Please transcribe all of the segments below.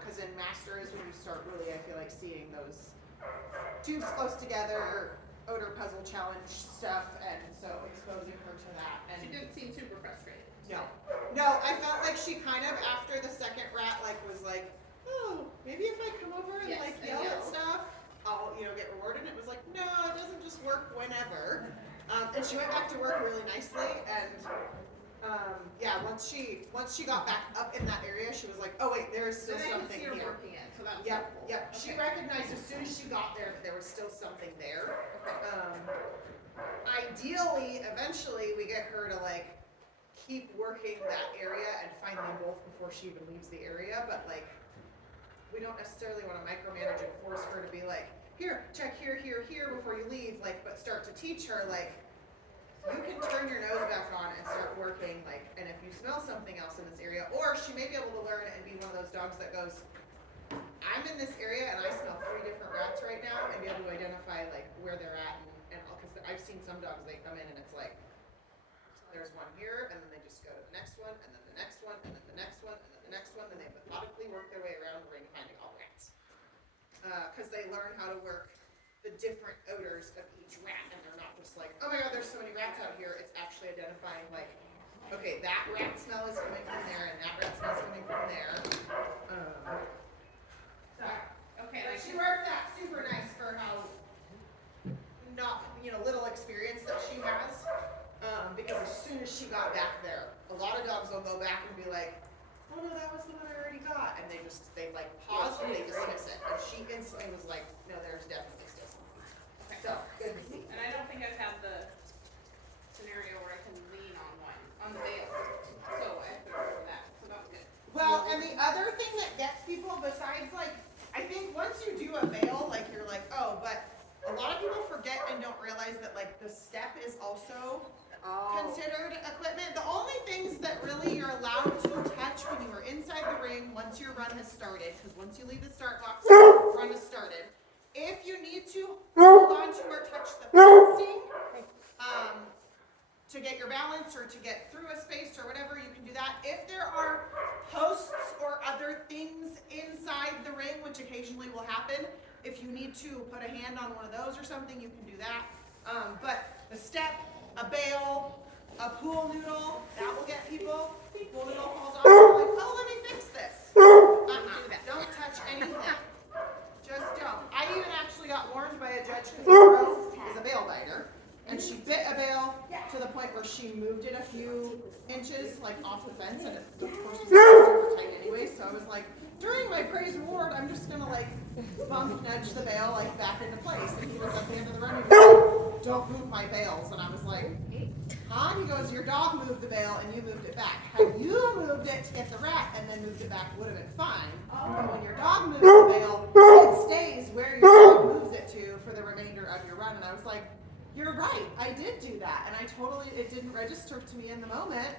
Because in master is when you start really, I feel like, seeing those tubes close together, odor puzzle challenge stuff, and so exposing her to that. And she didn't seem super frustrated. No, I felt like she kind of, after the second rat, like, was like, oh, maybe if I come over and like yell at stuff, I'll, get rewarded. And it was like, no, it doesn't just work whenever. And she went back to work really nicely, and once she got back up in that area, she was like, oh wait, there is still something here. Working it, so that was Yep. Okay. She recognized as soon as she got there that there was still something there. Ideally, eventually, we get her to like keep working that area and find them both before she even leaves the area, but like we don't necessarily want to micromanage and force her to be like, here, check here, here, here before you leave, like, but start to teach her like, you can turn your nose back on and start working, like, and if you smell something else in this area, or she may be able to learn and be one of those dogs that goes, I'm in this area and I smell 3 different rats right now, and be able to identify like where they're at, and because I've seen some dogs, they come in and it's like, there's one here, and then they just go to the next one, and then the next one, and then the next one, and then the next one, and they methodically work their way around the ring finding all rats. Because they learn how to work the different odors of each rat, and they're not just like, oh my god, there's so many rats out here. It's actually identifying like, okay, that rat smell is coming from there, and that rat smell is coming from there. Like she worked that super nice for how not, little experience that she has. Because as soon as she got back there, a lot of dogs will go back and be like, oh no, that was the one I already got. And they like pause and they dismiss it. And she instantly was like, no, there's definitely still something. Okay. So, good to see. And I don't think I've had the scenario where I can lean on the veil. So I have to remember that. So that was good. Well, and the other thing that gets people, besides like, I think once you do a veil, like you're like, oh, but a lot of people forget and don't realize that like the step is also considered equipment. The only things that really you're allowed to touch when you are inside the ring once your run has started, because once you leave the start box, the run has started. If you need to hold on to or touch the fencing to get your balance or to get through a space or whatever, you can do that. If there are posts or other things inside the ring, which occasionally will happen, if you need to put a hand on one of those or something, you can do that. But the step, a bail, a pool noodle, that will get people. Pool noodle falls off, they're like, oh, let me fix this. Don't touch anything. Just don't. I even actually got warned by a judge because the girl is a bail biter, and she bit a bail to the point where she moved it a few inches, like off the fence, and the course was super tight anyway. So I was like, during my praise reward, I'm just gonna like bump nudge the bail like back into place. And he was at the end of the run, he was like, don't move my bails. And I was like, huh? He goes, your dog moved the bail and you moved it back. Had you moved it to get the rat and then moved it back, would have been fine. But when your dog moves the bail, it stays where your dog moves it to for the remainder of your run. And I was like, you're right, I did do that. And it didn't register to me in the moment,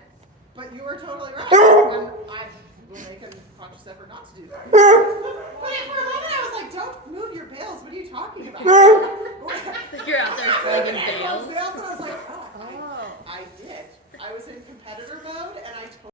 but you were totally right. And I will make a conscious effort not to do that. But for a moment I was like, don't move your bails, what are you talking about?